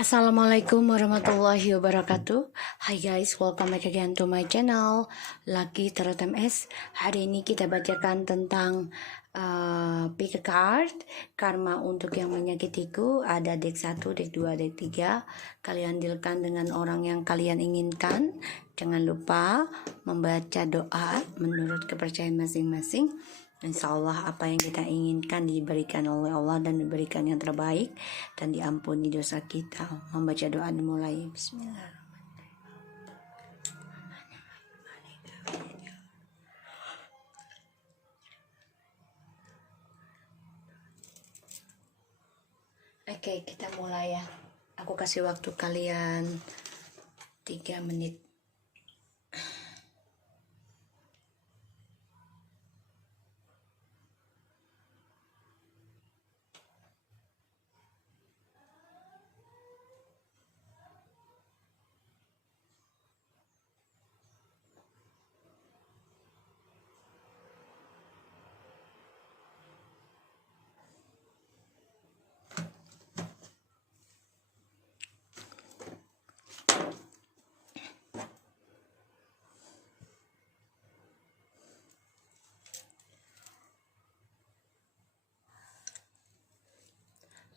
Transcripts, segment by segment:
Assalamualaikum warahmatullahi wabarakatuh. Hi guys, welcome back again to my channel Lucky Tarot MS. Hari ini kita bacakan tentang pick a card. Karma untuk yang menyakitiku. Ada deck 1, deck 2, deck 3. Kalian dealkan dengan orang yang kalian inginkan. Jangan lupa membaca doa menurut kepercayaan masing-masing. Insya Allah apa yang kita inginkan diberikan oleh Allah dan diberikan yang terbaik dan diampuni dosa kita. Membaca doa dimulai. Bismillahirrahmanirrahim. Oke, kita mulai ya. Aku kasih waktu kalian 3 menit.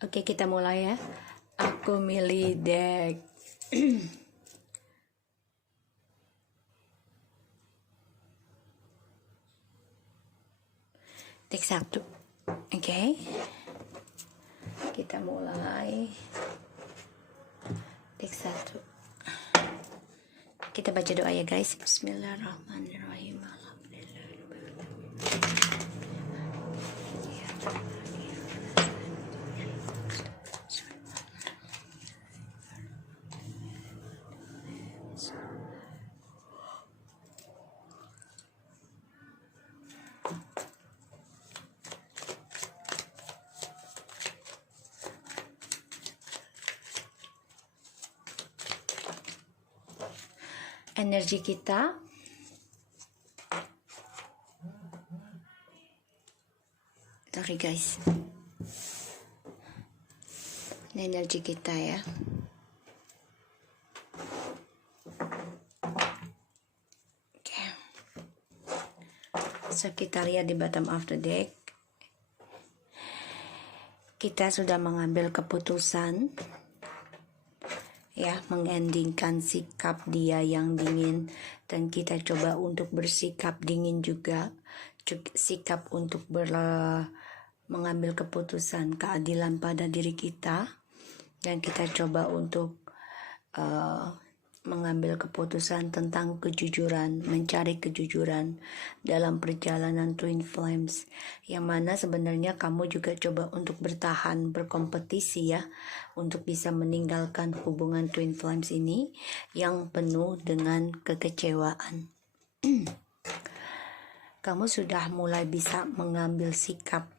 Oke, kita mulai ya. Aku milih deck deck 1. Oke. Kita mulai deck 1. Kita baca doa ya guys. Bismillahirrahmanirrahim. Energi kita sorry guys, ini energi kita ya. Oke. So kita lihat di bottom of the deck, kita sudah mengambil keputusan ya, mengendingkan sikap dia yang dingin, dan kita coba untuk bersikap dingin juga, sikap untuk mengambil keputusan keadilan pada diri kita, dan kita coba untuk mengambil keputusan tentang kejujuran, mencari kejujuran dalam perjalanan Twin Flames, yang mana sebenarnya kamu juga coba untuk bertahan, berkompetisi ya, untuk bisa meninggalkan hubungan Twin Flames ini yang penuh dengan kekecewaan. Kamu sudah mulai bisa mengambil sikap,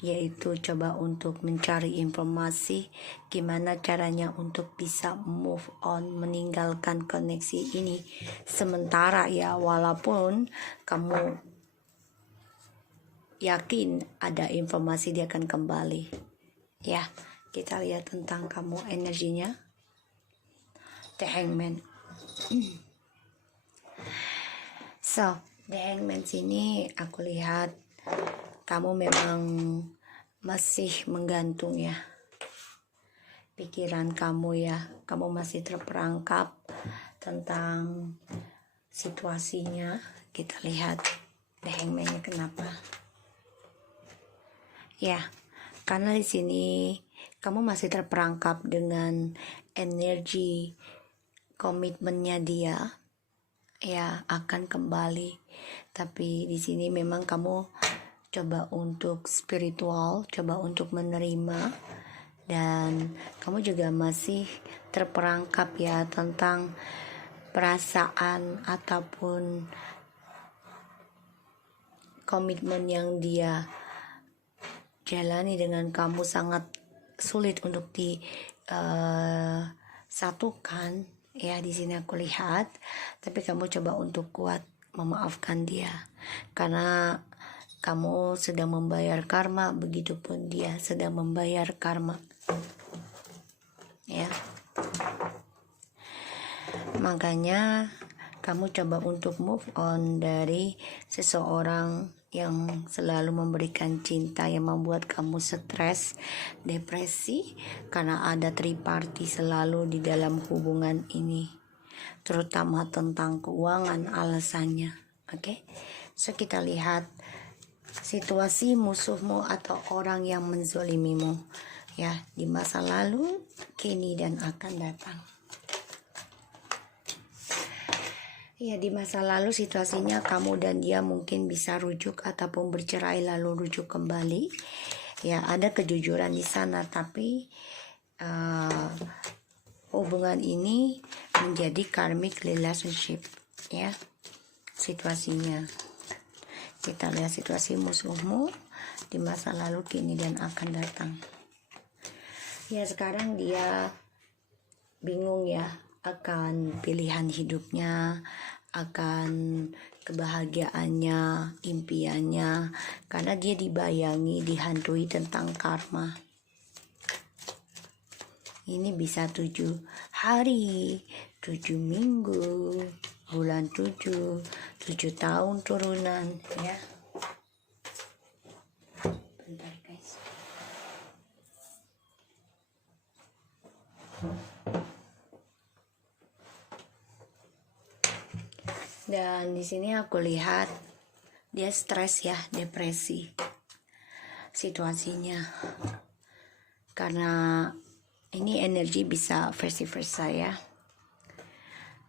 yaitu coba untuk mencari informasi gimana caranya untuk bisa move on, meninggalkan koneksi ini sementara ya, walaupun kamu yakin ada informasi dia akan kembali ya. Kita lihat tentang kamu, energinya The Hangman. So The Hangman sini aku lihat kamu memang masih menggantung ya pikiran kamu ya, kamu masih terperangkap tentang situasinya. Kita lihat The Hangman-nya kenapa ya, karena di sini kamu masih terperangkap dengan energi komitmennya dia ya, akan kembali. Tapi di sini memang kamu coba untuk spiritual, coba untuk menerima, dan kamu juga masih terperangkap ya tentang perasaan ataupun komitmen yang dia jalani dengan kamu sangat sulit untuk disatukan ya. Di sini aku lihat, tapi kamu coba untuk kuat memaafkan dia karena kamu sedang membayar karma, begitupun dia sedang membayar karma. ya. Makanya kamu coba untuk move on dari seseorang yang selalu memberikan cinta yang membuat kamu stres, depresi, karena ada triparty selalu di dalam hubungan ini, terutama tentang keuangan alasannya. Oke, so kita lihat situasi musuhmu atau orang yang menzolimimu ya di masa lalu, kini dan akan datang. Ya, di masa lalu situasinya kamu dan dia mungkin bisa rujuk ataupun bercerai lalu rujuk kembali. Ya, ada kejujuran di sana, tapi hubungan ini menjadi karmic relationship ya situasinya. Kita lihat situasi musuhmu di masa lalu, kini dan akan datang. Ya, sekarang dia bingung ya akan pilihan hidupnya, akan kebahagiaannya, impiannya, karena dia dibayangi, dihantui tentang karma. Ini bisa 7 hari, 7 minggu, bulan 7, 7 tahun turunan ya. Bentar guys. Dan di sini aku lihat dia stres ya, depresi situasinya. Karena ini energi bisa versi versa ya.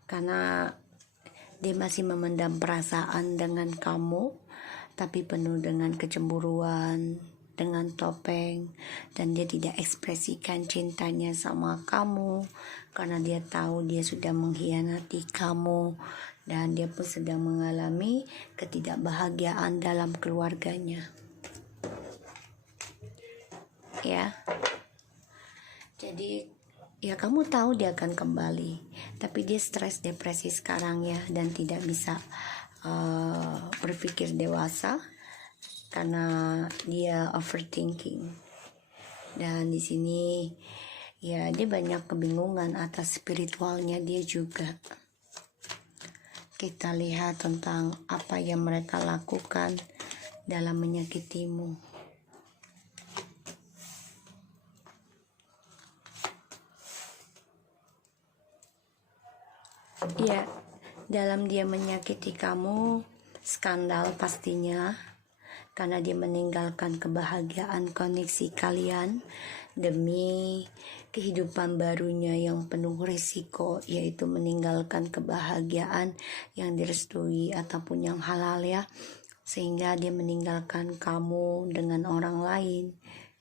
Karena dia masih memendam perasaan dengan kamu, tapi penuh dengan kecemburuan, dengan topeng, dan dia tidak ekspresikan cintanya sama kamu karena dia tahu dia sudah mengkhianati kamu, dan dia pun sedang mengalami ketidakbahagiaan dalam keluarganya ya. Jadi ya kamu tahu dia akan kembali, tapi dia stres depresi sekarang ya, dan tidak bisa berpikir dewasa karena dia overthinking. Dan di sini ya dia banyak kebingungan atas spiritualnya dia juga. Kita lihat tentang apa yang mereka lakukan dalam menyakitimu. Ya, dalam dia menyakiti kamu, skandal pastinya, karena dia meninggalkan kebahagiaan koneksi kalian demi kehidupan barunya yang penuh risiko, yaitu meninggalkan kebahagiaan yang direstui ataupun yang halal ya, sehingga dia meninggalkan kamu dengan orang lain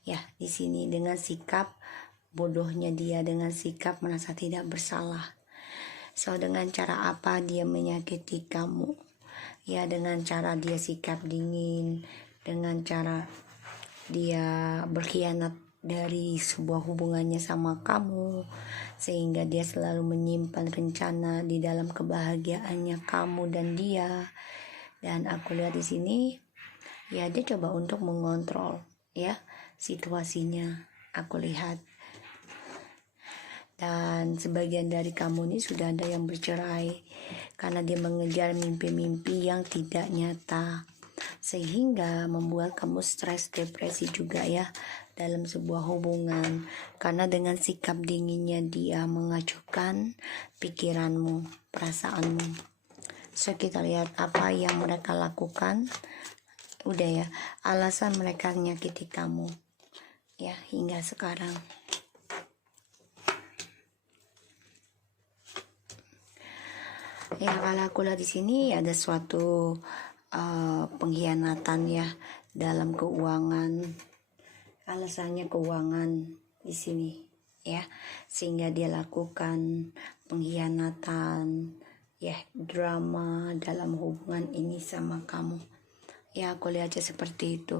ya. Di sini dengan sikap bodohnya dia, dengan sikap merasa tidak bersalah. So dengan cara apa dia menyakiti kamu? Ya, dengan cara dia sikap dingin, dengan cara dia berkhianat dari sebuah hubungannya sama kamu, sehingga dia selalu menyimpan rencana di dalam kebahagiaannya kamu dan dia. Dan aku lihat di sini ya dia coba untuk mengontrol ya situasinya, aku lihat. Dan sebagian dari kamu ini sudah ada yang bercerai karena dia mengejar mimpi-mimpi yang tidak nyata, sehingga membuat kamu stres, depresi juga ya dalam sebuah hubungan, karena dengan sikap dinginnya dia mengacuhkan pikiranmu, perasaanmu. So kita lihat apa yang mereka lakukan. Udah ya, alasan mereka menyakiti kamu ya hingga sekarang. Ya, kalau aku lihat di sini ada suatu pengkhianatan ya dalam keuangan. Alasannya keuangan di sini ya, sehingga dia lakukan pengkhianatan ya, drama dalam hubungan ini sama kamu. Ya, aku lihatnya seperti itu.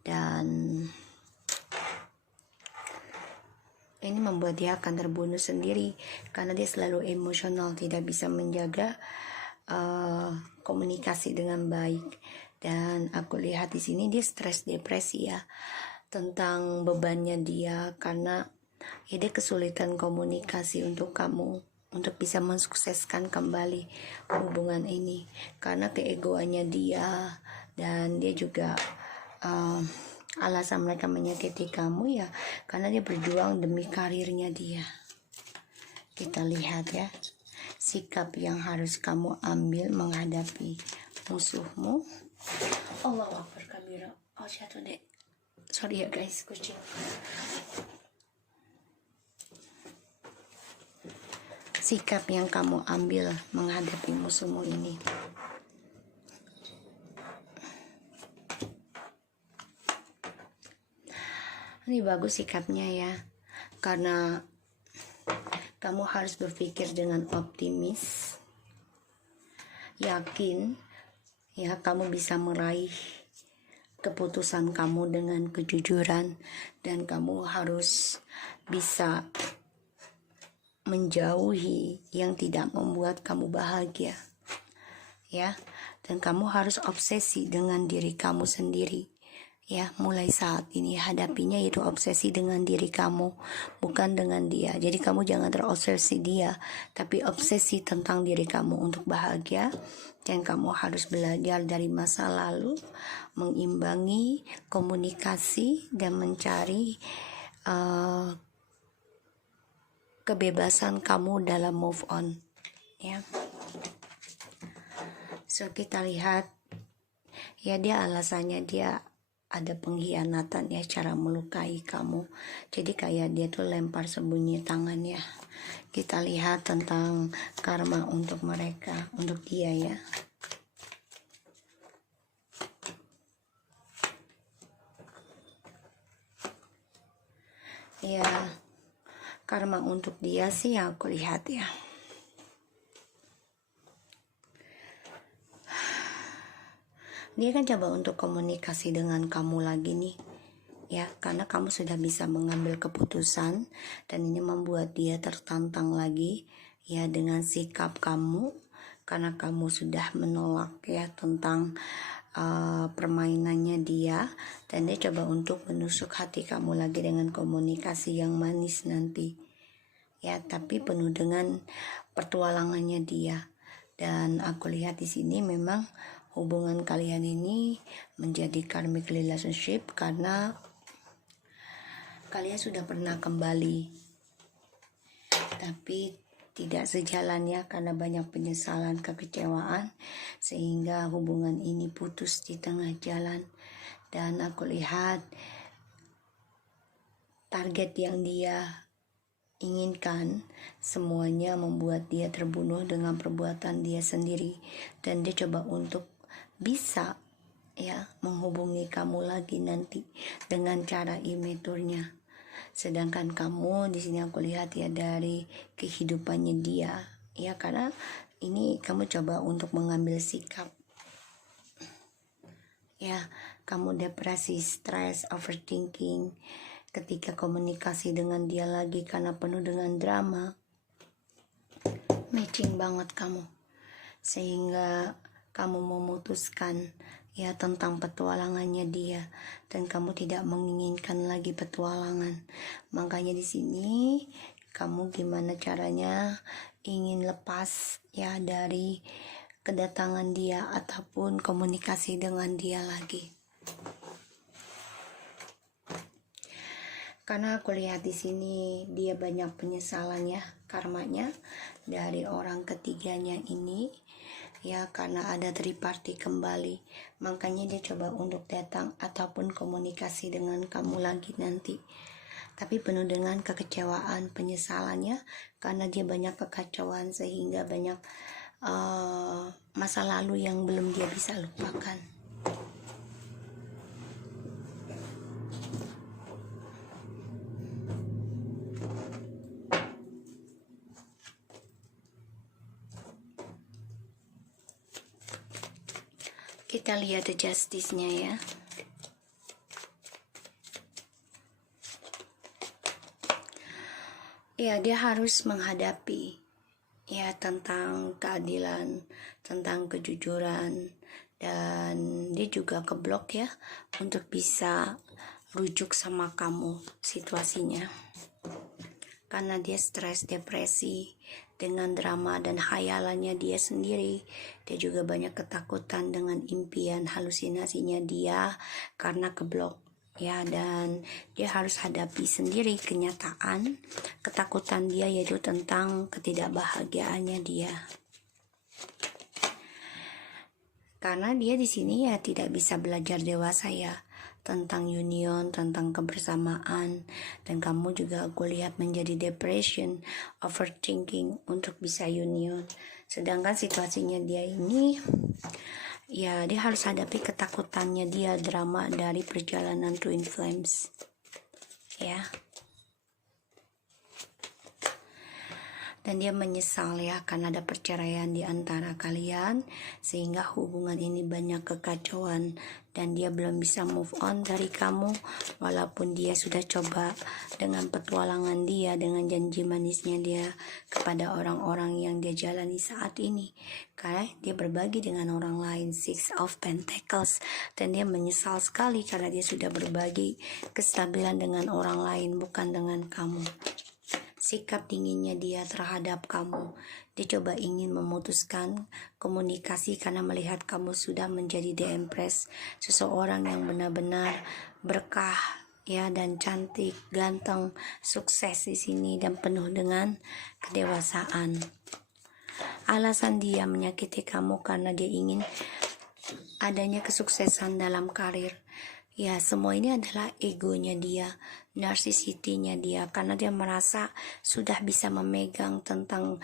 Dan ini membuat dia akan terbunuh sendiri karena dia selalu emosional, tidak bisa menjaga komunikasi dengan baik. Dan aku lihat di sini dia stres, depresi ya, tentang bebannya dia, karena ya dia kesulitan komunikasi untuk kamu, untuk bisa mensukseskan kembali hubungan ini, karena keegoannya dia, dan dia juga alasan mereka menyakiti kamu ya karena dia berjuang demi karirnya dia. Kita lihat ya, sikap yang harus kamu ambil menghadapi musuhmu. Allahu Akbar kabira. Oh jatuh deh, sorry ya guys, kucing. Sikap yang kamu ambil menghadapi musuhmu ini. Ini bagus sikapnya ya, karena kamu harus berpikir dengan optimis, yakin ya kamu bisa meraih keputusan kamu dengan kejujuran, dan kamu harus bisa menjauhi yang tidak membuat kamu bahagia ya, dan kamu harus obsesi dengan diri kamu sendiri ya. Mulai saat ini hadapinya itu obsesi dengan diri kamu, bukan dengan dia. Jadi kamu jangan terobsesi dia, tapi obsesi tentang diri kamu untuk bahagia. Dan kamu harus belajar dari masa lalu, mengimbangi komunikasi dan mencari kebebasan kamu dalam move on ya. So kita lihat ya, dia alasannya dia ada pengkhianatan ya, cara melukai kamu. Jadi kayak dia tuh lempar sembunyi tangan ya. Kita lihat tentang karma untuk mereka, untuk dia ya. Ya, karma untuk dia sih yang aku lihat ya. Dia kan coba untuk komunikasi dengan kamu lagi nih ya, karena kamu sudah bisa mengambil keputusan, dan ini membuat dia tertantang lagi ya dengan sikap kamu, karena kamu sudah menolak ya tentang permainannya dia, dan dia coba untuk menusuk hati kamu lagi dengan komunikasi yang manis nanti ya, tapi penuh dengan petualangannya dia. Dan aku lihat di sini memang hubungan kalian ini menjadi karmic relationship karena kalian sudah pernah kembali, tapi tidak sejalan ya, karena banyak penyesalan, kekecewaan, sehingga hubungan ini putus di tengah jalan. Dan aku lihat target yang dia inginkan semuanya membuat dia terbunuh dengan perbuatan dia sendiri, dan dia coba untuk bisa ya menghubungi kamu lagi nanti dengan cara immature-nya. Sedangkan kamu di sini aku lihat ya dari kehidupannya dia ya, karena ini kamu coba untuk mengambil sikap ya, kamu depresi, stres, overthinking ketika komunikasi dengan dia lagi karena penuh dengan drama. Matching banget kamu, sehingga kamu memutuskan ya tentang petualangannya dia, dan kamu tidak menginginkan lagi petualangan. Makanya di sini kamu gimana caranya ingin lepas ya dari kedatangan dia ataupun komunikasi dengan dia lagi. Karena aku lihat di sini dia banyak penyesalan ya, karmanya dari orang ketiganya ini ya, karena ada triparty kembali. Makanya dia coba untuk datang ataupun komunikasi dengan kamu lagi nanti, tapi penuh dengan kekecewaan, penyesalannya, karena dia banyak kekacauan sehingga banyak masa lalu yang belum dia bisa lupakan. Kita lihat the justice-nya ya. Ya, dia harus menghadapi ya tentang keadilan, tentang kejujuran, dan dia juga keblok ya untuk bisa rujuk sama kamu situasinya. karena dia stres, depresi dengan drama dan khayalannya dia sendiri. Dia juga banyak ketakutan dengan impian halusinasinya dia karena keblok ya, dan dia harus hadapi sendiri kenyataan ketakutan dia, yaitu tentang ketidakbahagiaannya dia. Karena dia di sini ya tidak bisa belajar dewasa ya, tentang union, tentang kebersamaan, dan kamu juga aku lihat menjadi depression, overthinking untuk bisa union. Sedangkan situasinya dia ini ya, dia harus hadapi ketakutannya dia, drama dari perjalanan Twin Flames ya. Dan dia menyesal ya karena ada perceraian di antara kalian, sehingga hubungan ini banyak kekacauan dan dia belum bisa move on dari kamu, walaupun dia sudah coba dengan petualangan dia, dengan janji manisnya dia kepada orang-orang yang dia jalani saat ini, karena dia berbagi dengan orang lain. Six of Pentacles, dan dia menyesal sekali karena dia sudah berbagi kestabilan dengan orang lain, bukan dengan kamu. Sikap dinginnya dia terhadap kamu, dia coba ingin memutuskan komunikasi karena melihat kamu sudah menjadi the empress, seseorang yang benar-benar berkah ya, dan cantik, ganteng, sukses di sini dan penuh dengan kedewasaan. Alasan dia menyakiti kamu karena dia ingin adanya kesuksesan dalam karir. Ya, semua ini adalah egonya dia, narsisitinya dia, karena dia merasa sudah bisa memegang tentang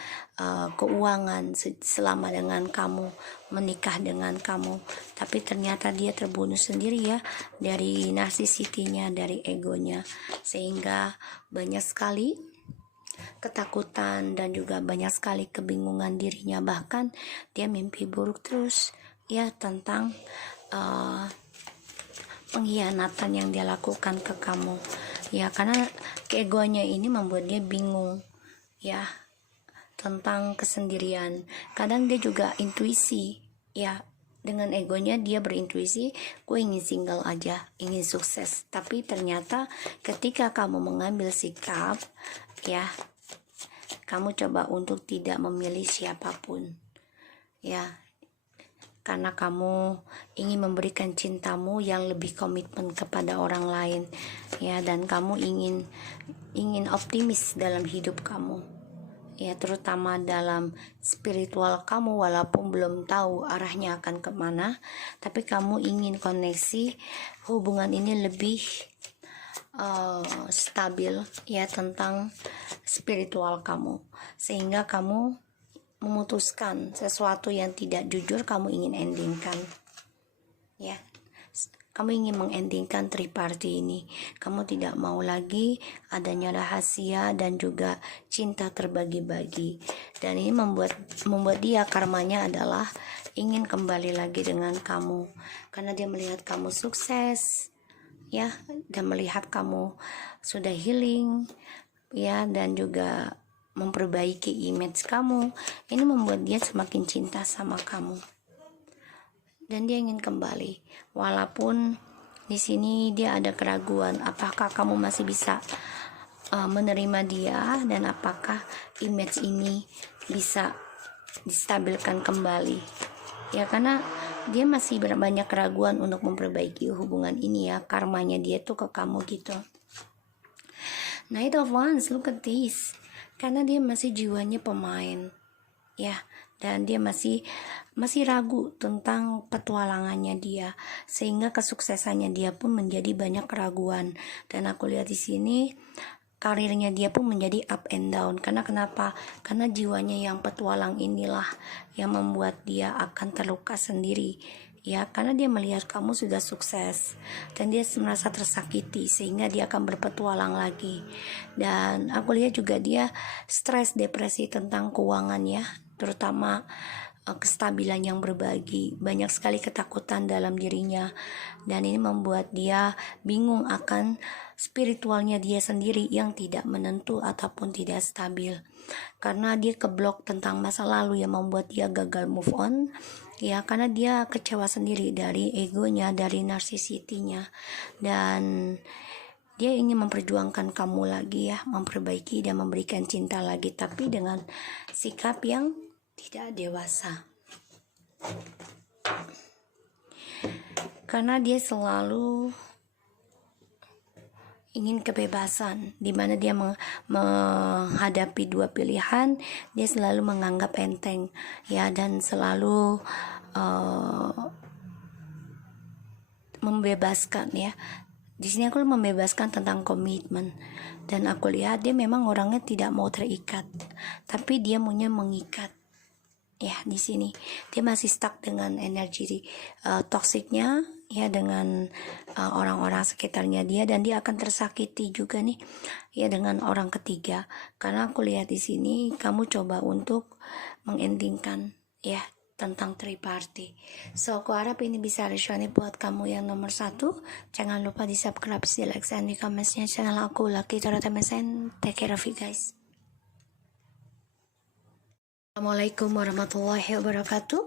keuangan selama dengan kamu, menikah dengan kamu. Tapi ternyata dia terbunuh sendiri ya, dari narsisitinya, dari egonya. Sehingga banyak sekali ketakutan dan juga banyak sekali kebingungan dirinya. Bahkan dia mimpi buruk terus ya, tentang pengkhianatan yang dia lakukan ke kamu ya, karena keegonya ini membuat dia bingung ya tentang kesendirian. Kadang dia juga intuisi ya, dengan egonya dia berintuisi, gue ingin single aja, ingin sukses. Tapi ternyata ketika kamu mengambil sikap ya, kamu coba untuk tidak memilih siapapun ya, karena kamu ingin memberikan cintamu yang lebih komitmen kepada orang lain ya, dan kamu ingin optimis dalam hidup kamu ya, terutama dalam spiritual kamu, walaupun belum tahu arahnya akan kemana, tapi kamu ingin koneksi hubungan ini lebih stabil ya, tentang spiritual kamu, sehingga kamu memutuskan sesuatu yang tidak jujur, kamu ingin endingkan ya, kamu ingin mengendingkan triparty ini. Kamu tidak mau lagi adanya rahasia dan juga cinta terbagi-bagi, dan ini membuat dia karmanya adalah ingin kembali lagi dengan kamu, karena dia melihat kamu sukses ya, dan melihat kamu sudah healing ya, dan juga memperbaiki image kamu. Ini membuat dia semakin cinta sama kamu dan dia ingin kembali, walaupun di sini dia ada keraguan apakah kamu masih bisa menerima dia, dan apakah image ini bisa distabilkan kembali ya, karena dia masih banyak keraguan untuk memperbaiki hubungan ini ya, karmanya dia tuh ke kamu gitu. Knight of Wands, look at this, karena dia masih jiwanya pemain ya, dan dia masih ragu tentang petualangannya dia, sehingga kesuksesannya dia pun menjadi banyak keraguan. Dan aku lihat di sini karirnya dia pun menjadi up and down. Karena kenapa? Karena jiwanya yang petualang inilah yang membuat dia akan terluka sendiri ya, karena dia melihat kamu sudah sukses dan dia merasa tersakiti, sehingga dia akan berpetualang lagi. Dan aku lihat juga dia stres, depresi tentang keuangan ya, terutama kestabilan yang berbagi, banyak sekali ketakutan dalam dirinya, dan ini membuat dia bingung akan spiritualnya dia sendiri yang tidak menentu ataupun tidak stabil, karena dia keblok tentang masa lalu yang membuat dia gagal move on ya, karena dia kecewa sendiri dari egonya, dari narsisitinya, dan Dia ingin memperjuangkan kamu lagi ya, memperbaiki dan memberikan cinta lagi, tapi dengan sikap yang tidak dewasa. Karena dia selalu ingin kebebasan, di mana dia menghadapi dua pilihan, dia selalu menganggap enteng ya, dan selalu membebaskan ya. Di sini aku membebaskan tentang komitmen, dan aku lihat dia memang orangnya tidak mau terikat, tapi dia maunya mengikat. Ya, di sini dia masih stuck dengan energi toksiknya ya, dengan orang-orang sekitarnya dia, dan dia akan tersakiti juga nih ya dengan orang ketiga. Karena aku lihat di sini kamu coba untuk mengendingkan ya tentang triparty. So aku harap ini bisa resonate buat kamu yang nomor 1. Jangan lupa di subscribe, di like, dan di commentsnya channel aku Lucky Tarot MSN. Take care of you guys. Assalamualaikum warahmatullahi wabarakatuh.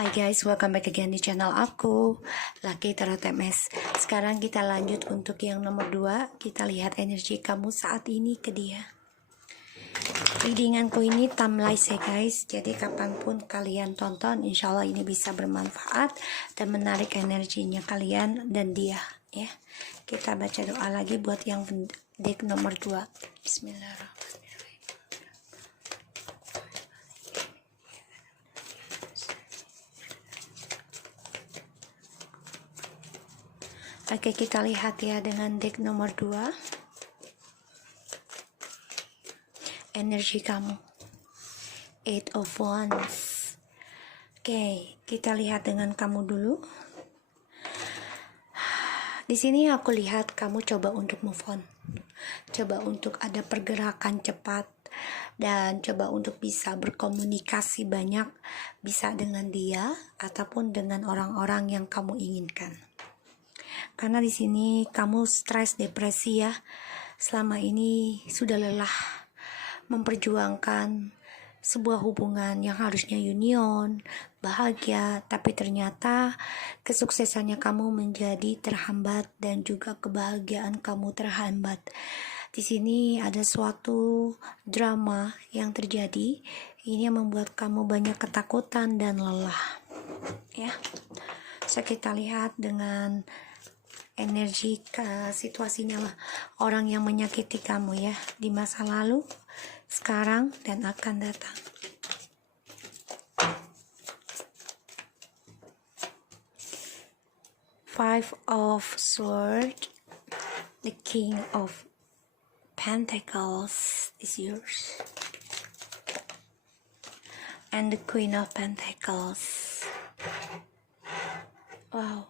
Hai guys, welcome back again di channel aku Lucky Tarot MS. Sekarang kita lanjut untuk yang nomor 2. Kita lihat energi kamu saat ini ke dia. Readinganku ini timeless ya guys, jadi kapanpun kalian tonton, insya Allah ini bisa bermanfaat dan menarik energinya kalian dan dia ya. Kita baca doa lagi buat yang deck nomor 2. Bismillahirrahmanirrahim. Oke, kita lihat ya dengan deck nomor 2. Energi kamu. 8 of Wands. Oke, kita lihat dengan kamu dulu. Di sini aku lihat kamu coba untuk move on. Coba untuk ada pergerakan cepat dan coba untuk bisa berkomunikasi banyak, bisa dengan dia ataupun dengan orang-orang yang kamu inginkan. Karena di sini kamu stres, depresi ya. Selama ini sudah lelah memperjuangkan sebuah hubungan yang harusnya union, bahagia, tapi ternyata kesuksesannya kamu menjadi terhambat dan juga kebahagiaan kamu terhambat. Di sini ada suatu drama yang terjadi. Ini yang membuat kamu banyak ketakutan dan lelah. Ya. So kita lihat dengan energi situasinya lah, orang yang menyakiti kamu ya di masa lalu, sekarang dan akan datang. Five of Swords, the King of Pentacles is yours, and the Queen of Pentacles. Wow.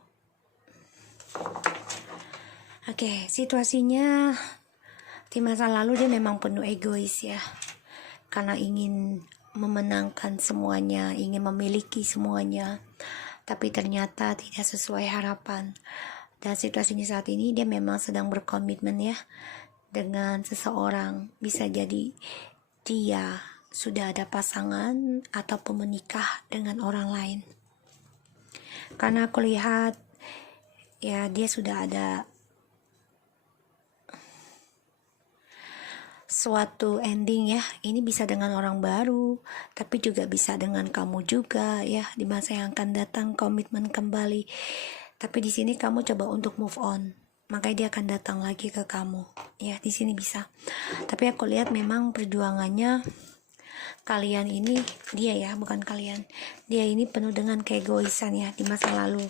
Oke, situasinya di masa lalu dia memang penuh egois ya, karena ingin memenangkan semuanya, ingin memiliki semuanya, tapi ternyata tidak sesuai harapan. Dan situasinya saat ini dia memang sedang berkomitmen ya dengan seseorang. Bisa jadi dia sudah ada pasangan ataupun menikah dengan orang lain. Karena aku lihat ya dia sudah ada suatu ending ya. Ini bisa dengan orang baru, tapi juga bisa dengan kamu juga ya, di masa yang akan datang komitmen kembali. Tapi di sini kamu coba untuk move on, makanya dia akan datang lagi ke kamu ya. Di sini bisa, tapi aku lihat memang perjuangannya kalian ini, dia ya, bukan kalian, dia ini penuh dengan keegoisan ya di masa lalu,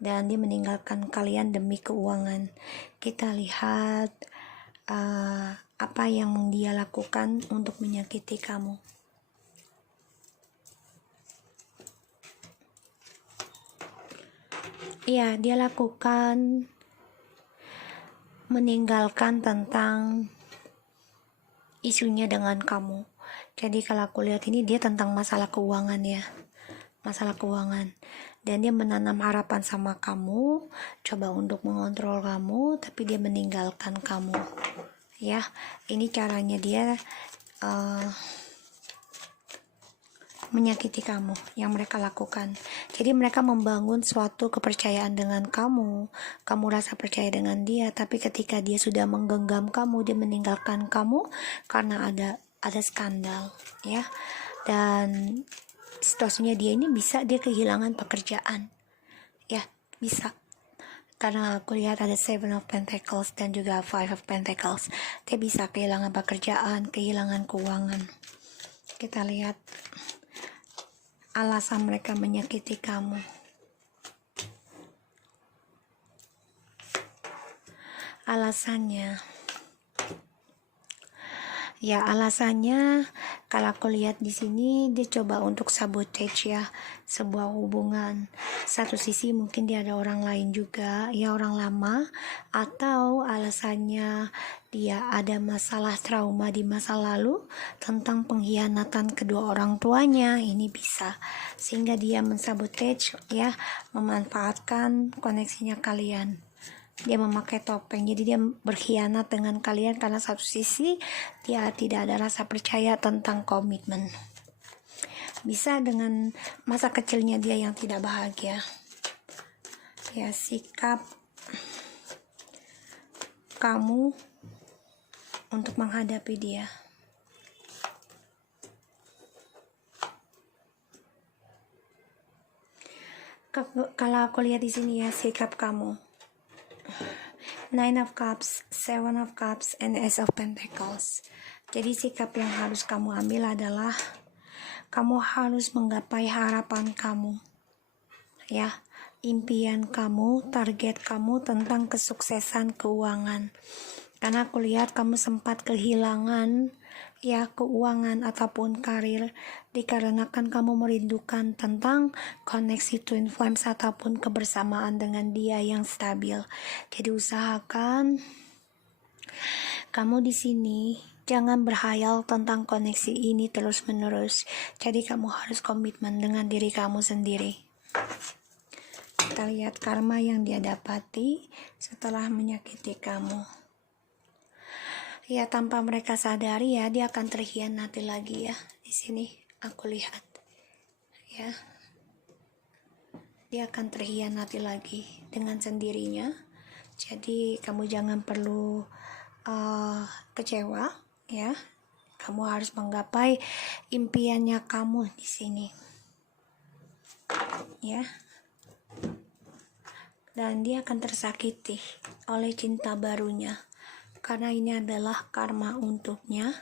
dan dia meninggalkan kalian demi keuangan. Kita lihat apa yang dia lakukan untuk menyakiti kamu. Iya, dia lakukan meninggalkan tentang isunya dengan kamu. Jadi kalau aku lihat ini dia tentang masalah keuangan ya, masalah keuangan. Dan dia menanam harapan sama kamu, coba untuk mengontrol kamu, tapi dia meninggalkan kamu. Ya, ini caranya dia menyakiti kamu yang mereka lakukan. Jadi mereka membangun suatu kepercayaan dengan kamu rasa percaya dengan dia, tapi ketika dia sudah menggenggam kamu, dia meninggalkan kamu karena ada skandal, ya. Dan situasinya dia ini bisa dia kehilangan pekerjaan, ya, bisa. Karena aku lihat ada Seven of Pentacles dan juga Five of Pentacles. Dia bisa kehilangan pekerjaan, kehilangan keuangan. Kita lihat alasan mereka menyakiti kamu. Alasannya kalau aku lihat di sini dia coba untuk sabotage ya sebuah hubungan. Satu sisi mungkin dia ada orang lain juga, ya orang lama, atau alasannya dia ada masalah trauma di masa lalu tentang pengkhianatan kedua orang tuanya. Ini bisa sehingga dia mensabotage ya, memanfaatkan koneksinya kalian. Dia memakai topeng, jadi dia berkhianat dengan kalian karena satu sisi dia tidak ada rasa percaya tentang komitmen. Bisa dengan masa kecilnya dia yang tidak bahagia. Ya, sikap kamu untuk menghadapi dia. Kalau aku lihat di sini ya, sikap kamu. Nine of Cups, Seven of Cups, and Ace of Pentacles. Jadi sikap yang harus kamu ambil adalah kamu harus menggapai harapan kamu, ya, impian kamu, target kamu tentang kesuksesan keuangan. Karena aku lihat kamu sempat kehilangan ya keuangan ataupun karir dikarenakan kamu merindukan tentang koneksi twin flames ataupun kebersamaan dengan dia yang stabil. Jadi usahakan kamu di sini jangan berhayal tentang koneksi ini terus-menerus. Jadi kamu harus komitmen dengan diri kamu sendiri. Kita lihat karma yang dia dapati setelah menyakiti kamu. Ya, tanpa mereka sadari ya, dia akan terkhianati lagi ya. Di sini aku lihat ya, dia akan terkhianati lagi dengan sendirinya. Jadi kamu jangan perlu kecewa ya. Kamu harus menggapai impiannya kamu di sini ya. Dan dia akan tersakiti oleh cinta barunya. Karena ini adalah karma untuknya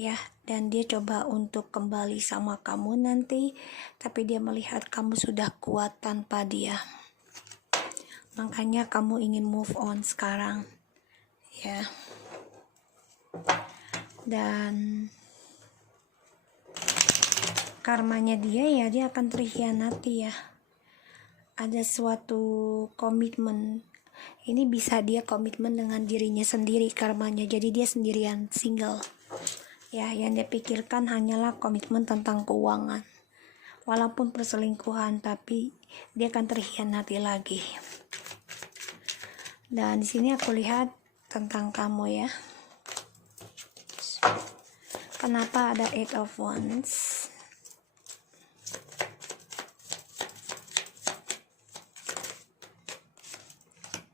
ya, dan dia coba untuk kembali sama kamu nanti, tapi dia melihat kamu sudah kuat tanpa dia, makanya kamu ingin move on sekarang ya. Dan karmanya dia ya, dia akan terkhianati ya. Ada suatu komitmen. Ini bisa dia komitmen dengan dirinya sendiri karmanya. Jadi dia sendirian, single. Ya, yang dia pikirkan hanyalah komitmen tentang keuangan. Walaupun perselingkuhan, tapi dia akan terkhianati lagi. Dan di sini aku lihat tentang kamu ya. Kenapa ada Eight of Wands?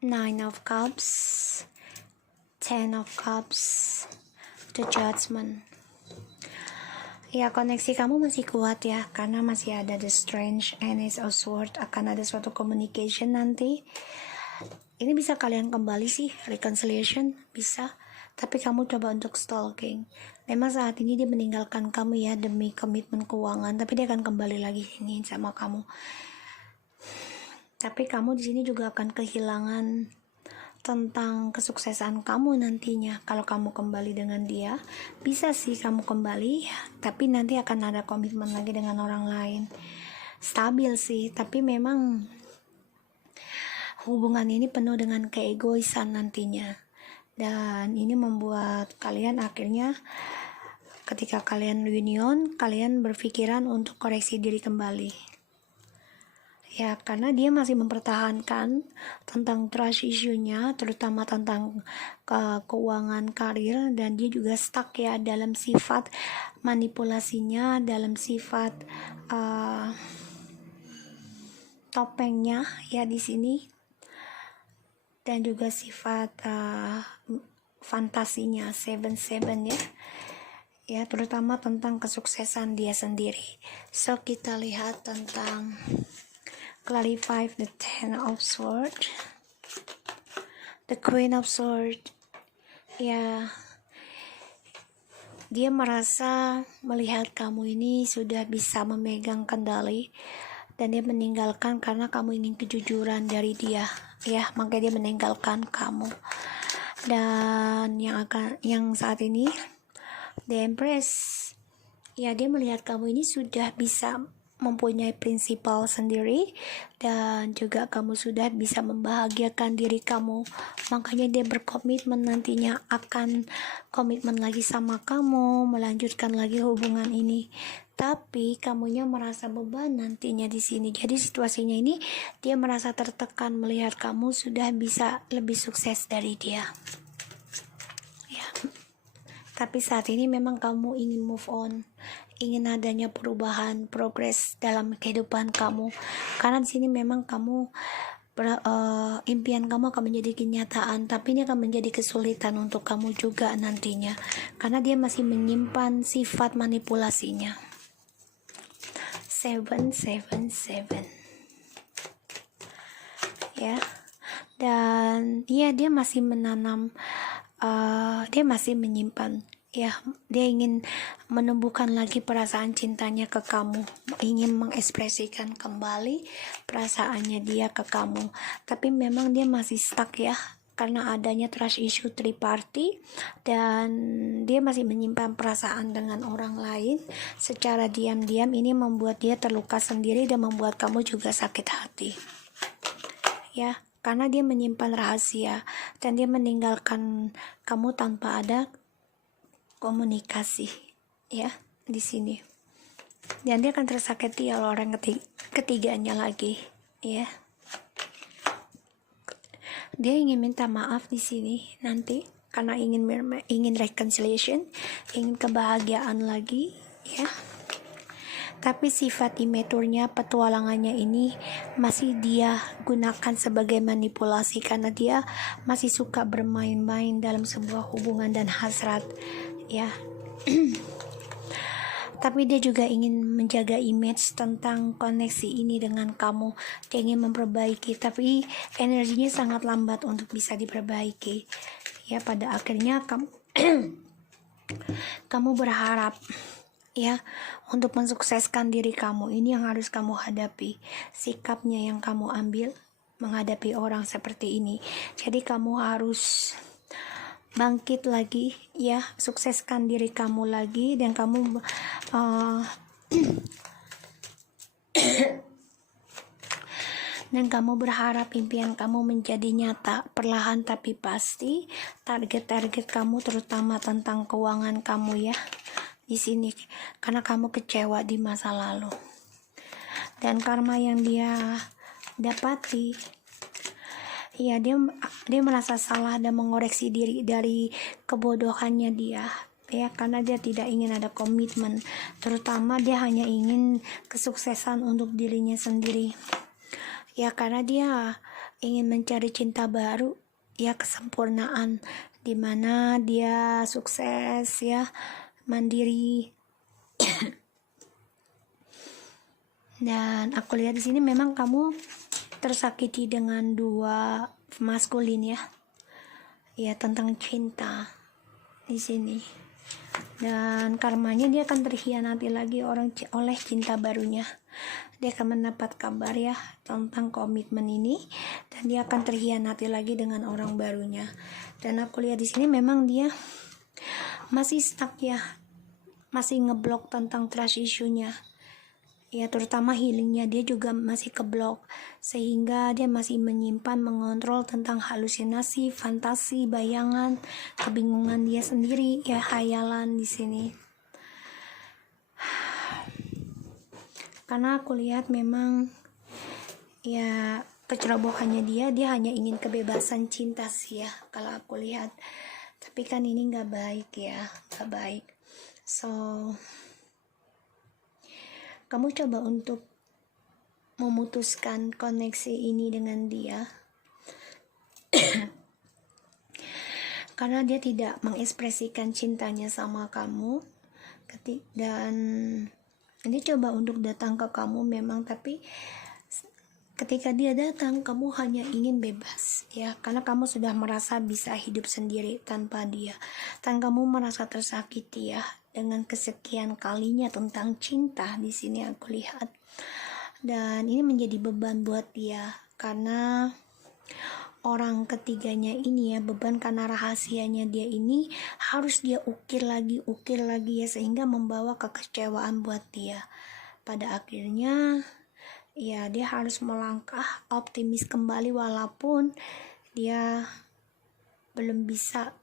Nine of Cups, Ten of Cups, The Judgment. Ya, koneksi kamu masih kuat ya, karena masih ada The Strange and Ace of Swords. Akan ada suatu communication nanti. Ini bisa kalian kembali sih, reconciliation bisa. Tapi kamu coba untuk stalking. Memang saat ini dia meninggalkan kamu ya demi komitmen keuangan, tapi dia akan kembali lagi ini sama kamu. Tapi kamu di sini juga akan kehilangan tentang kesuksesan kamu nantinya. Kalau kamu kembali dengan dia, bisa sih kamu kembali, tapi nanti akan ada komitmen lagi dengan orang lain. Stabil sih, tapi memang hubungan ini penuh dengan keegoisan nantinya. Dan ini membuat kalian akhirnya ketika kalian reunion, kalian berpikiran untuk koreksi diri kembali. Ya, karena dia masih mempertahankan tentang trust issue-nya, terutama tentang keuangan karir, dan dia juga stuck ya dalam sifat manipulasinya, dalam sifat topengnya ya di sini, dan juga sifat fantasinya 77 ya, terutama tentang kesuksesan dia sendiri. So kita lihat tentang clarify the Ten of Swords, the Queen of Swords. Ya, dia merasa melihat kamu ini sudah bisa memegang kendali, dan dia meninggalkan karena kamu ingin kejujuran dari dia ya, makanya dia meninggalkan kamu. Dan yang saat ini The Empress ya, dia melihat kamu ini sudah bisa mempunyai prinsipal sendiri, dan juga kamu sudah bisa membahagiakan diri kamu, makanya dia berkomitmen nantinya akan komitmen lagi sama kamu, melanjutkan lagi hubungan ini. Tapi kamunya merasa beban nantinya di sini. Jadi situasinya ini dia merasa tertekan melihat kamu sudah bisa lebih sukses dari dia ya. Tapi saat ini memang kamu ingin move on, ingin adanya perubahan, progres dalam kehidupan kamu. Karena di sini memang kamu impian kamu akan menjadi kenyataan, tapi ini akan menjadi kesulitan untuk kamu juga nantinya, karena dia masih menyimpan sifat manipulasinya. 777 ya, dan ya dia masih menanam, dia masih menyimpan ya, dia ingin menumbuhkan lagi perasaan cintanya ke kamu, ingin mengekspresikan kembali perasaannya dia ke kamu. Tapi memang dia masih stuck ya, karena adanya trust issue triparty, dan dia masih menyimpan perasaan dengan orang lain secara diam-diam. Ini membuat dia terluka sendiri dan membuat kamu juga sakit hati ya, karena dia menyimpan rahasia dan dia meninggalkan kamu tanpa ada komunikasi ya di sini. Dan dia akan tersakiti oleh orang ketiganya lagi ya. Dia ingin minta maaf di sini nanti karena ingin reconciliation, ingin kebahagiaan lagi ya. Tapi sifat immaturnya, petualangannya ini masih dia gunakan sebagai manipulasi, karena dia masih suka bermain-main dalam sebuah hubungan dan hasrat ya. Tapi dia juga ingin menjaga image tentang koneksi ini dengan kamu. Dia ingin memperbaiki, tapi energinya sangat lambat untuk bisa diperbaiki ya. Pada akhirnya kamu berharap ya untuk mensukseskan diri kamu. Ini yang harus kamu hadapi, sikapnya yang kamu ambil menghadapi orang seperti ini. Jadi kamu harus bangkit lagi ya, sukseskan diri kamu lagi, dan kamu dan kamu berharap impian kamu menjadi nyata, perlahan tapi pasti. Target-target kamu terutama tentang keuangan kamu ya di sini, karena kamu kecewa di masa lalu, dan karma yang dia dapati ya, dia merasa salah dan mengoreksi diri dari kebodohannya dia ya, karena dia tidak ingin ada komitmen, terutama dia hanya ingin kesuksesan untuk dirinya sendiri ya, karena dia ingin mencari cinta baru ya, kesempurnaan dimana dia sukses ya, mandiri. Dan aku lihat di sini memang kamu tersakiti dengan dua maskulin ya tentang cinta di sini, dan karmanya dia akan terhianati lagi oleh cinta barunya. Dia akan mendapat kabar ya tentang komitmen ini, dan dia akan terhianati lagi dengan orang barunya. Dan aku lihat di sini memang dia masih stuck ya, masih ngeblok tentang trust issue-nya ya, terutama healingnya dia juga masih keblok, sehingga dia masih menyimpan, mengontrol tentang halusinasi, fantasi, bayangan, kebingungan dia sendiri ya, hayalan di sini. Karena aku lihat memang ya kecerobohannya dia hanya ingin kebebasan cinta sih ya kalau aku lihat. Tapi kan ini nggak baik ya, nggak baik. So kamu coba untuk memutuskan koneksi ini dengan dia, karena dia tidak mengekspresikan cintanya sama kamu. Dan ini coba untuk datang ke kamu memang, tapi ketika dia datang kamu hanya ingin bebas ya, karena kamu sudah merasa bisa hidup sendiri tanpa dia, dan kamu merasa tersakiti ya dengan kesekian kalinya tentang cinta di sini aku lihat. Dan ini menjadi beban buat dia karena orang ketiganya ini ya, beban karena rahasianya dia ini harus dia ukir lagi ya, sehingga membawa kekecewaan buat dia. Pada akhirnya ya dia harus melangkah optimis kembali walaupun dia belum bisa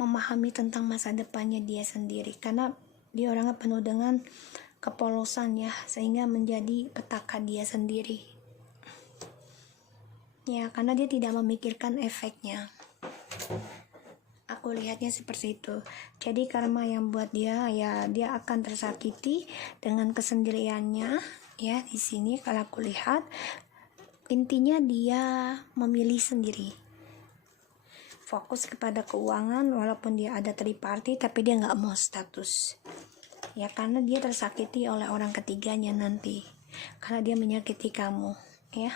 memahami tentang masa depannya dia sendiri, karena dia orangnya penuh dengan kepolosan ya, sehingga menjadi petaka dia sendiri ya, karena dia tidak memikirkan efeknya. Aku lihatnya seperti itu. Jadi karma yang buat dia ya, dia akan tersakiti dengan kesendiriannya ya. Di sini kalau aku lihat intinya dia memilih sendiri, fokus kepada keuangan walaupun dia ada third party, tapi dia nggak mau status ya, karena dia tersakiti oleh orang ketiganya nanti, karena dia menyakiti kamu ya.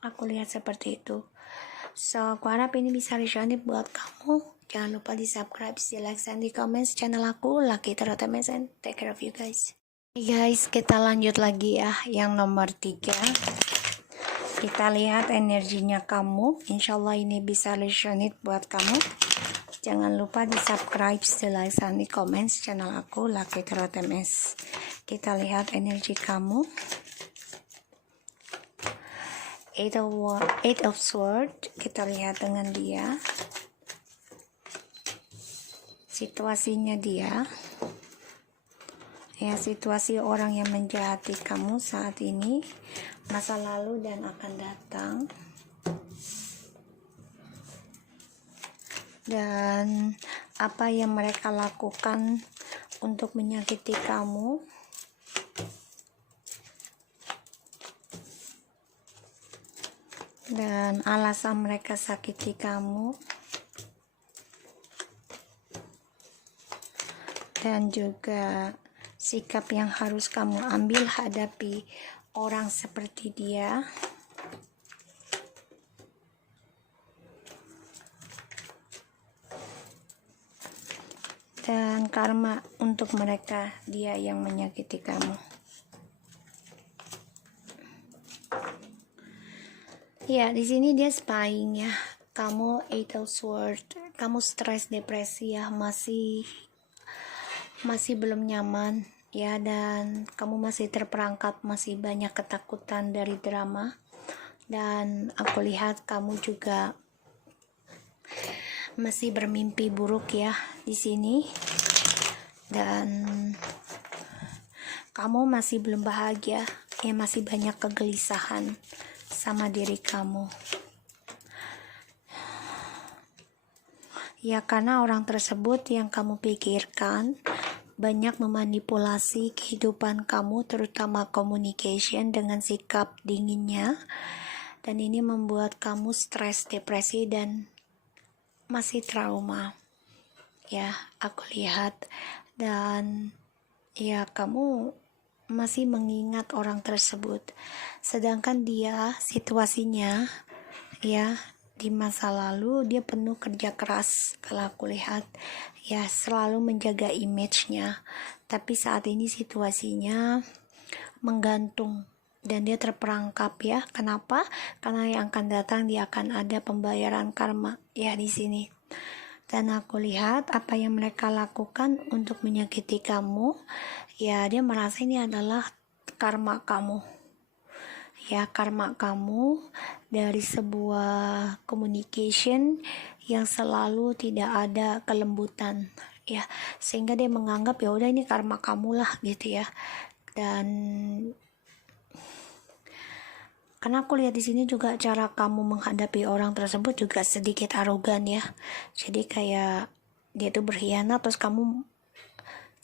Aku lihat seperti itu. So, aku harap ini bisa resonate buat kamu. Jangan lupa di subscribe, di like, dan di comment channel aku, Lucky Tarot MSN. Take care of you guys. Hey guys, kita lanjut lagi ya. Yang nomor 3. Kita lihat energinya kamu. Insyaallah ini bisa resonate buat kamu. Jangan lupa di subscribe, di like, dan di comment channel aku, Lucky Tarot MS. Kita lihat energi kamu. Eight of Swords, kita lihat dengan dia, situasinya dia ya, situasi orang yang menjahati kamu saat ini, masa lalu dan akan datang, dan apa yang mereka lakukan untuk menyakiti kamu, dan alasan mereka sakiti kamu, dan juga sikap yang harus kamu ambil hadapi orang seperti dia. Dan karma untuk mereka, dia yang menyakiti kamu. Ya, di sini dia spying ya. Kamu Eight of Swords, kamu stres, depresi ya, masih belum nyaman ya, dan kamu masih terperangkap, masih banyak ketakutan dari drama. Dan aku lihat kamu juga masih bermimpi buruk ya di sini, dan kamu masih belum bahagia ya, masih banyak kegelisahan sama diri kamu ya, karena orang tersebut yang kamu pikirkan banyak memanipulasi kehidupan kamu, terutama communication, dengan sikap dinginnya, dan ini membuat kamu stres, depresi, dan masih trauma ya, aku lihat. Dan ya, kamu masih mengingat orang tersebut, sedangkan dia situasinya ya, di masa lalu dia penuh kerja keras kalau aku lihat ya, selalu menjaga image-nya, tapi saat ini situasinya menggantung dan dia terperangkap ya. Kenapa? Karena yang akan datang dia akan ada pembayaran karma ya di sini. Dan aku lihat apa yang mereka lakukan untuk menyakiti kamu ya, dia merasa ini adalah karma kamu ya, karma kamu dari sebuah communication yang selalu tidak ada kelembutan ya, sehingga dia menganggap ya udah ini karma kamu lah gitu ya. Dan Karena aku lihat di sini juga cara kamu menghadapi orang tersebut juga sedikit arogan ya. Jadi kayak dia tuh berkhianat, terus kamu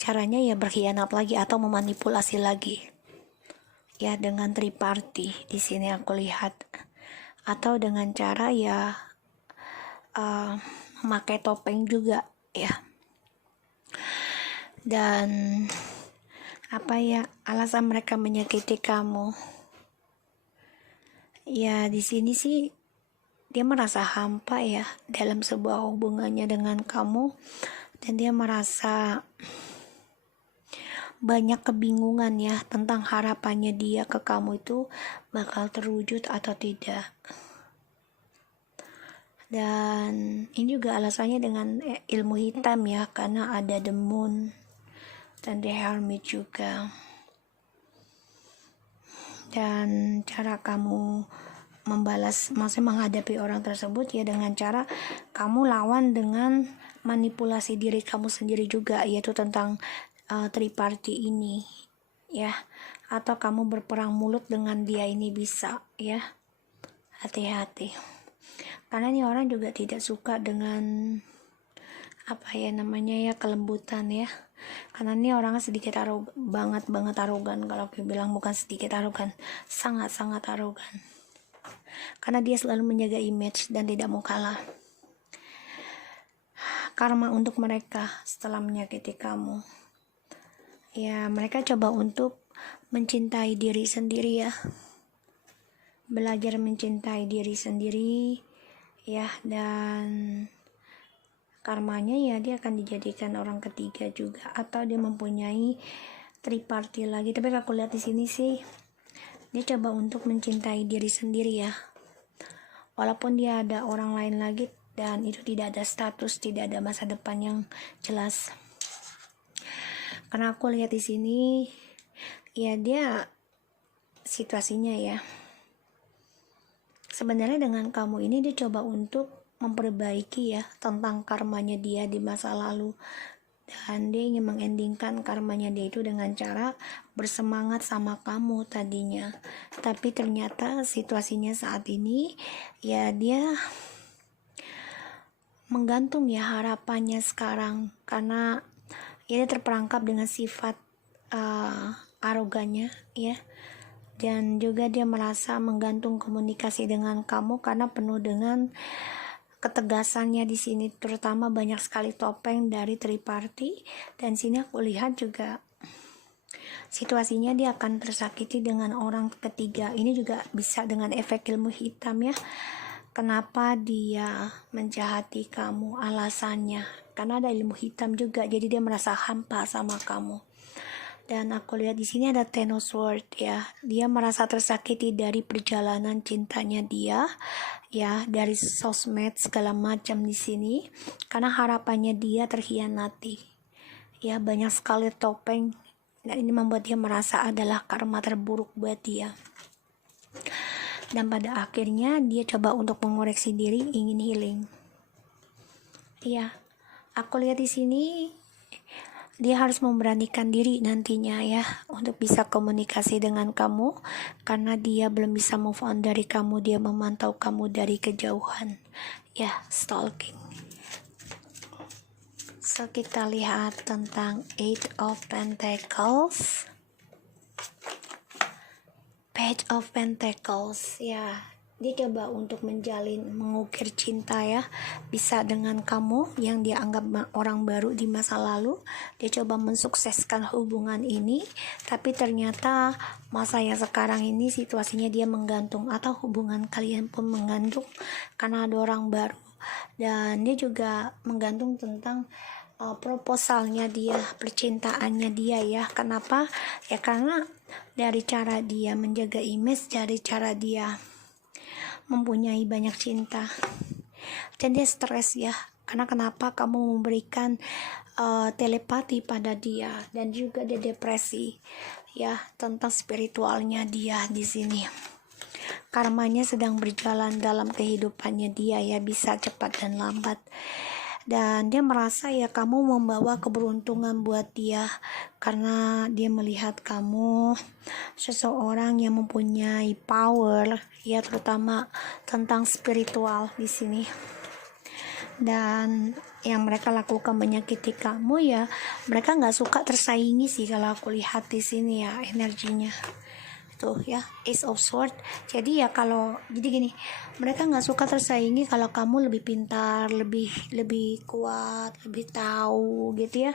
caranya ya berkhianat lagi atau memanipulasi lagi. Ya dengan triparty di sini aku lihat. Atau dengan cara ya memakai topeng juga ya. Dan apa ya alasan mereka menyakiti kamu? Ya di sini sih dia merasa hampa ya dalam sebuah hubungannya dengan kamu, dan dia merasa banyak kebingungan ya tentang harapannya dia ke kamu itu bakal terwujud atau tidak. Dan ini juga alasannya dengan ilmu hitam ya, karena ada the moon dan the hermit juga. Dan cara kamu membalas, maksudnya menghadapi orang tersebut ya dengan cara kamu lawan dengan manipulasi diri kamu sendiri juga, yaitu tentang triparty ini ya. Atau kamu berperang mulut dengan dia ini bisa ya. Hati-hati, karena ini orang juga tidak suka dengan apa ya namanya ya, kelembutan ya. Karena ini orangnya sedikit banget arogan. Kalau aku bilang bukan sedikit arogan, sangat arogan. Karena dia selalu menjaga image dan tidak mau kalah. Karma untuk mereka setelah menyakiti kamu, ya mereka coba untuk mencintai diri sendiri ya, belajar mencintai diri sendiri ya. Dan karmanya ya dia akan dijadikan orang ketiga juga, atau dia mempunyai triparty lagi. Tapi aku lihat di sini sih dia coba untuk mencintai diri sendiri ya, walaupun dia ada orang lain lagi dan itu tidak ada status, tidak ada masa depan yang jelas. Karena aku lihat di sini ya dia situasinya ya, sebenarnya dengan kamu ini dia coba untuk memperbaiki ya tentang karmanya dia di masa lalu, dan dia ingin mengendingkan karmanya dia itu dengan cara bersemangat sama kamu tadinya. Tapi ternyata situasinya saat ini ya dia menggantung ya harapannya sekarang, karena ya dia terperangkap dengan sifat arogannya ya. Dan juga dia merasa menggantung komunikasi dengan kamu karena penuh dengan ketegasannya di sini, terutama banyak sekali topeng dari triparty. Dan sini aku lihat juga situasinya dia akan tersakiti dengan orang ketiga. Ini juga bisa dengan efek ilmu hitam ya. Kenapa dia menjahati kamu? Alasannya karena ada ilmu hitam juga, jadi dia merasa hampa sama kamu. Dan aku lihat di sini ada Ten of Swords ya. Dia merasa tersakiti dari perjalanan cintanya dia ya, dari sosmed segala macam di sini, karena harapannya dia terkhianati. Ya banyak sekali topeng, dan ini membuat dia merasa adalah karma terburuk buat dia. Dan pada akhirnya dia coba untuk mengoreksi diri, ingin healing. Ya, aku lihat di sini dia harus memberanikan diri nantinya ya untuk bisa komunikasi dengan kamu, karena dia belum bisa move on dari kamu. Dia memantau kamu dari kejauhan ya, stalking. So kita lihat tentang Eight of Pentacles, Page of Pentacles ya. Dia coba untuk mengukir cinta ya, bisa dengan kamu yang dia anggap orang baru di masa lalu. Dia coba mensukseskan hubungan ini, tapi ternyata masa yang sekarang ini situasinya dia menggantung, atau hubungan kalian pun menggantung karena ada orang baru. Dan dia juga menggantung tentang proposalnya dia, percintaannya dia ya. Kenapa? Ya karena dari cara dia menjaga image, dari cara dia mempunyai banyak cinta, dan dia stres ya. Karena kenapa? Kamu memberikan telepati pada dia, dan juga dia depresi ya tentang spiritualnya dia di sini. Karmanya sedang berjalan dalam kehidupannya dia ya, bisa cepat dan lambat. dan dia merasa ya kamu membawa keberuntungan buat dia karena dia melihat kamu seseorang yang mempunyai power, ya terutama tentang spiritual di sini. Dan yang mereka lakukan menyakiti kamu ya mereka nggak suka tersaingi sih kalau aku lihat di sini ya energinya tuh ya, Ace of Swords. Jadi ya kalau jadi gini, mereka nggak suka tersaingi kalau kamu lebih pintar, lebih kuat, lebih tahu gitu ya.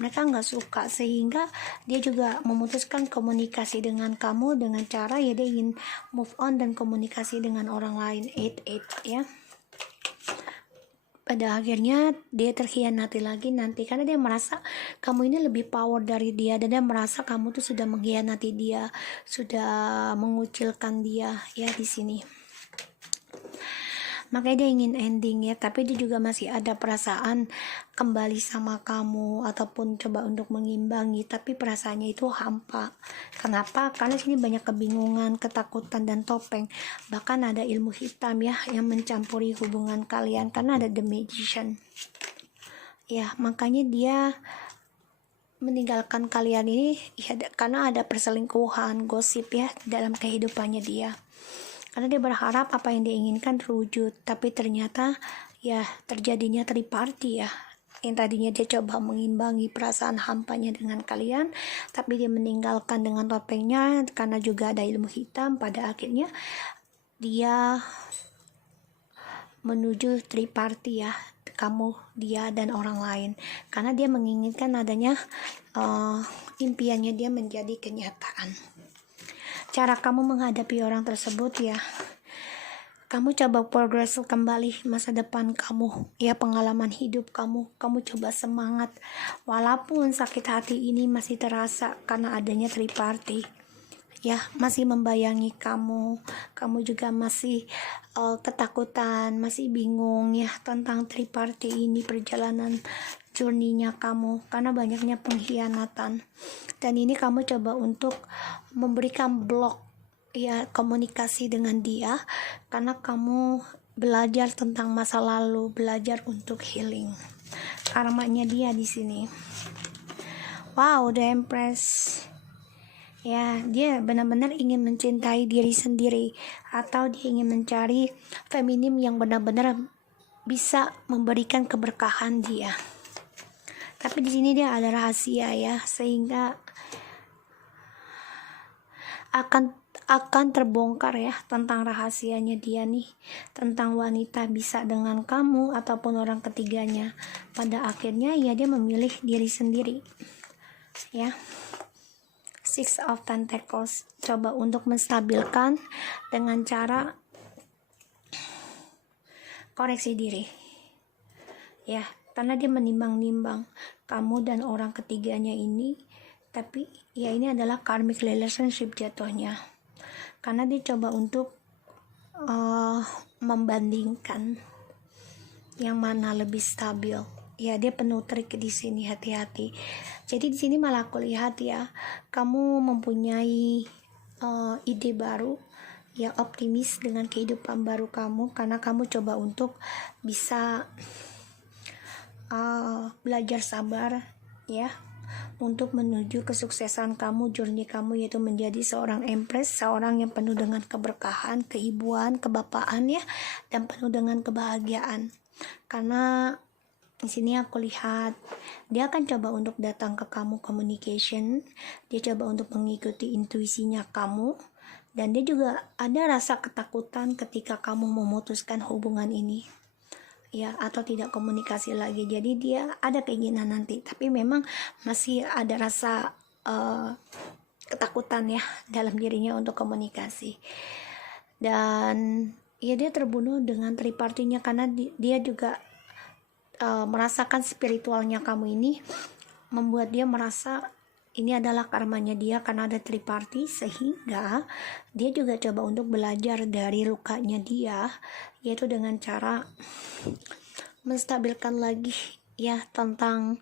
Mereka nggak suka, sehingga dia juga memutuskan komunikasi dengan kamu dengan cara ya dia ingin move on dan komunikasi dengan orang lain. 8 ya. Pada akhirnya dia terkhianati lagi nanti karena dia merasa kamu ini lebih power dari dia, dan dia merasa kamu tuh sudah mengkhianati dia, sudah mengucilkan dia ya di sini. Makanya dia ingin ending ya, tapi dia juga masih ada perasaan kembali sama kamu ataupun coba untuk mengimbangi, tapi perasaannya itu hampa. Kenapa? Karena sini banyak kebingungan, ketakutan, dan topeng. Bahkan ada ilmu hitam ya yang mencampuri hubungan kalian karena ada The Magician. Ya, makanya dia meninggalkan kalian ini ya karena ada perselingkuhan, gosip ya dalam kehidupannya dia. Karena dia berharap apa yang dia inginkan terwujud, tapi ternyata ya terjadinya triparty ya. Yang tadinya dia coba mengimbangi perasaan hampanya dengan kalian, tapi dia meninggalkan dengan topengnya karena juga ada ilmu hitam. Pada akhirnya dia menuju triparty ya, kamu, dia, dan orang lain, karena dia menginginkan adanya impiannya dia menjadi kenyataan. Cara kamu menghadapi orang tersebut ya, kamu coba progres kembali masa depan kamu ya, pengalaman hidup kamu coba semangat walaupun sakit hati ini masih terasa karena adanya triparty ya, masih membayangi kamu juga masih ketakutan, masih bingung ya tentang triparty ini, perjalanan journey-nya kamu karena banyaknya pengkhianatan. Dan ini kamu coba untuk memberikan blok ya komunikasi dengan dia karena kamu belajar tentang masa lalu, belajar untuk healing. Karmanya dia di sini. Wow, The Empress. Ya, dia benar-benar ingin mencintai diri sendiri atau dia ingin mencari feminim yang benar-benar bisa memberikan keberkahan dia. Tapi di sini dia ada rahasia ya, sehingga akan terbongkar ya tentang rahasianya dia nih, tentang wanita bisa dengan kamu ataupun orang ketiganya. Pada akhirnya ya dia memilih diri sendiri ya. Six of Pentacles, coba untuk menstabilkan dengan cara koreksi diri ya, karena dia menimbang-nimbang kamu dan orang ketiganya ini. Tapi ya ini adalah karmic relationship jatuhnya, karena dia coba untuk membandingkan yang mana lebih stabil ya. Dia penuh trik di sini, hati-hati. Jadi di sini malah aku lihat ya, kamu mempunyai ide baru ya, optimis dengan kehidupan baru kamu karena kamu coba untuk bisa belajar sabar ya untuk menuju kesuksesan kamu, journey kamu, yaitu menjadi seorang empress, seorang yang penuh dengan keberkahan, keibuan, kebapaan ya, dan penuh dengan kebahagiaan. Karena di sini aku lihat dia akan coba untuk datang ke kamu, communication, dia coba untuk mengikuti intuisinya kamu, dan dia juga ada rasa ketakutan ketika kamu memutuskan hubungan ini ya, atau tidak komunikasi lagi. Jadi dia ada keinginan nanti, tapi memang masih ada rasa ketakutan ya dalam dirinya untuk komunikasi. Dan ya dia terbunuh dengan tripartinya karena dia juga merasakan spiritualnya kamu ini, membuat dia merasa ini adalah karmanya dia karena ada triparty, sehingga dia juga coba untuk belajar dari lukanya dia, yaitu dengan cara menstabilkan lagi ya tentang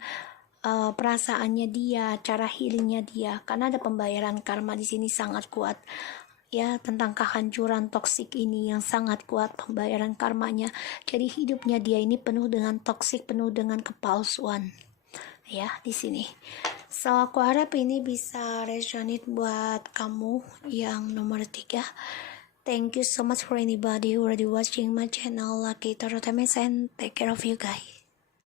perasaannya dia, cara healingnya dia, karena ada pembayaran karma di sini sangat kuat ya, tentang kehancuran toksik ini yang sangat kuat pembayaran karmanya. Jadi hidupnya dia ini penuh dengan toksik, penuh dengan kepalsuan. Ya, di sini. So, aku harap ini bisa resonate buat kamu yang nomor 3. Thank you so much for anybody who already watching my channel. Lucky Tarot MS and take care of you guys.